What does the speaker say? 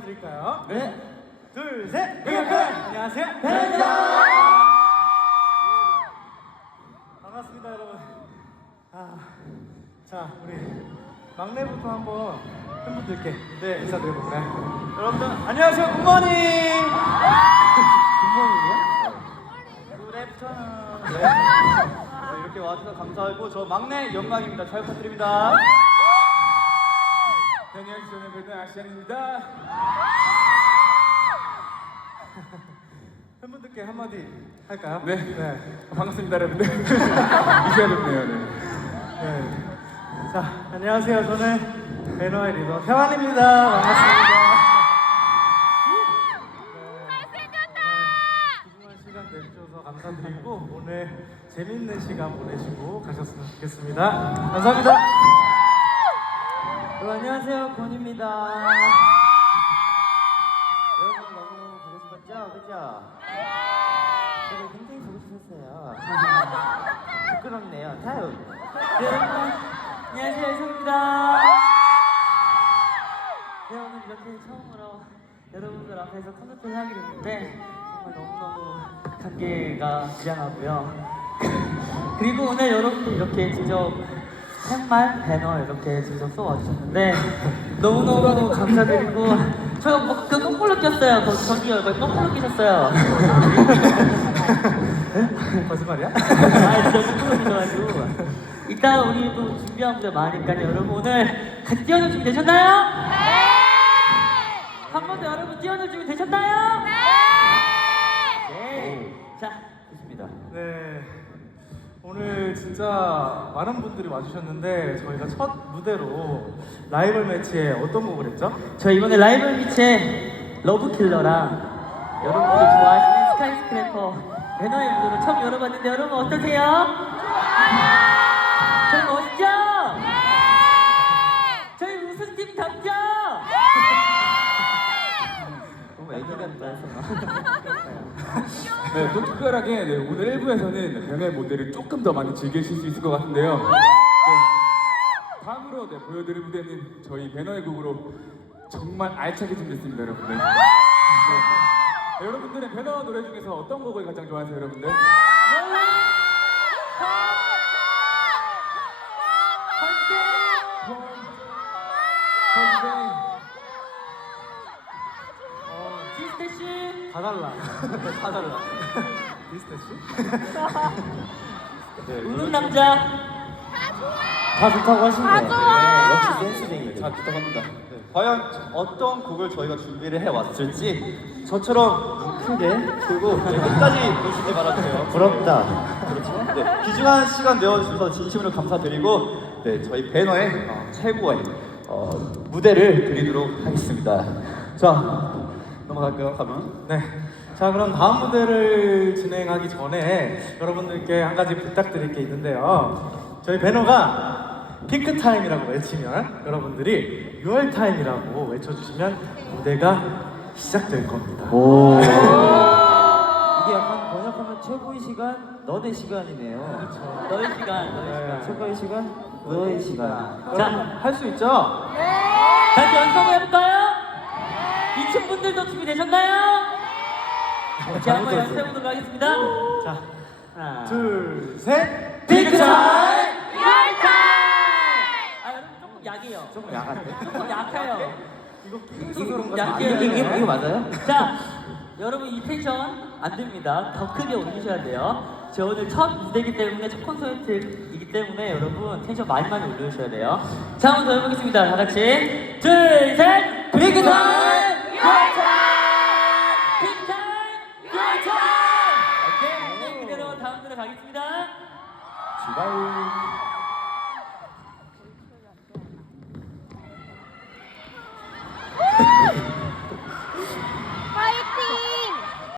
인사드릴까요? 네. 둘, 셋! 네. 안녕하세요. 팬입니다. 반갑습니다, 여러분. 아, 자, 우리 막내부터 한번 팬분들께 네, 인사드려볼까요? 여러분들, 안녕하세요. 굿모닝! 굿모닝이요? 굿애프터눈. 네. 어, 이렇게 와주셔서 감사하고 저 막내 영광입니다. 잘 부탁드립니다. 시안입니다. 팬분들께 한마디 할까요? 네. 네. 반갑습니다, 여러분들. 이제야 좋네요. 네. 네. 자, 안녕하세요. 저는 배너의 리더 태환입니다. 반갑습니다. 소중한 시간 내주셔서 감사드리고 오늘 재밌는 시간 보내시고 가셨으면 좋겠습니다. 감사합니다. 여러분 안녕하세요. 권입니다. 여러분 너무 보고 싶었죠? 그죠? 저도 굉장히 보고 싶었어요. 부끄럽네요. 다음. 네, 여러분 안녕하세요. 이소입니다. 네, 오늘 이렇게 처음으로 여러분들 앞에서 콘서트를 하게 됐는데 정말 너무너무 감개가 지장하고요. 그리고 오늘 여러분들 이렇게 직접 팻말 배너 이렇게 직접 써 와주셨는데 너무너무 감사드리고 저 뭐, 그 거꾸로 꼈어요. 거, 저기요, 거 거꾸로 끼셨어요. 거짓말이야? 아, 진짜 거꾸로 끼셔가지고 이따 우리 또 준비한 무대 많으니까요. 여러분 오늘 같이 뛰어놀 준비 되셨나요? 한번 더 여러분 뛰어놀 준비 되셨나요? 네. 자, 좋습니다. 네. 오늘 진짜 많은 분들이 와주셨는데 저희가 첫 무대로 라이벌 매치에 어떤 곡을 했죠? 저 이번에 라이브 미체 러브킬러랑 여러분들이 좋아하시는 스카이스크래퍼 배너의 무대로 처음 열어봤는데 여러분 어떠세요? 저희 멋있죠? 네, 또 특별하게 네, 오늘 1부에서는 변의 모델을 조금 더 많이 즐기실 수 있을 것 같은데요. 네, 다음으로 네, 보여드릴 무대는 저희 배너의 곡으로 정말 알차게 준비했습니다, 여러분들. 네. 네, 여러분들의 배너 노래 중에서 어떤 곡을 가장 좋아하세요, 여러분들? 네. 어, 지스테 씨 다 달라. 다 달라? 네, 우는 남자 다 좋다고 하시네요 역시 센스쟁이 자, 부탁합니다. 네, 과연 어떤 곡을 저희가 준비를 해왔을지 저처럼 눈 크게 그리고 네, 끝까지 보시지 말아주세요. 부럽다 그렇죠. 네, 귀중한 시간 내어주셔서 진심으로 감사드리고 네, 저희 배너의 어, 최고의 어, 무대를 드리도록 하겠습니다. 자, 넘어갈까요? 가면? 네. 자, 그럼 다음 무대를 진행하기 전에 여러분들께 한 가지 부탁드릴 게 있는데요. 저희 배너가 피크 타임이라고 외치면 여러분들이 6월 타임이라고 외쳐주시면 무대가 시작될 겁니다. 오 이게 약간 번역하면 최고의 시간 너의 시간이네요 너의 시간 너의 네. 시간 최고의 시간 너의 시간 자, 자할수 있죠? 다시 연습을 해볼까요? 이층 분들도 준비되셨나요? 자 한번 연습해 보도록 하겠습니다 자, 하나 둘, 셋. 타임! 아 여러분 조금 약해요 조금 약한데? 조금 약해요 이거 끼면서 그런 거 약해요? 이게, 이게 맞아요? 자 여러분 이 텐션 안 됩니다 더 크게 올리셔야 돼요 저 오늘 첫 무대이기 때문에 첫 콘서트이기 때문에 여러분 텐션 많이 많이 올려주셔야 돼요 자 한번 더 해보겠습니다 다 같이 둘셋 피크 타임! 피크 타임!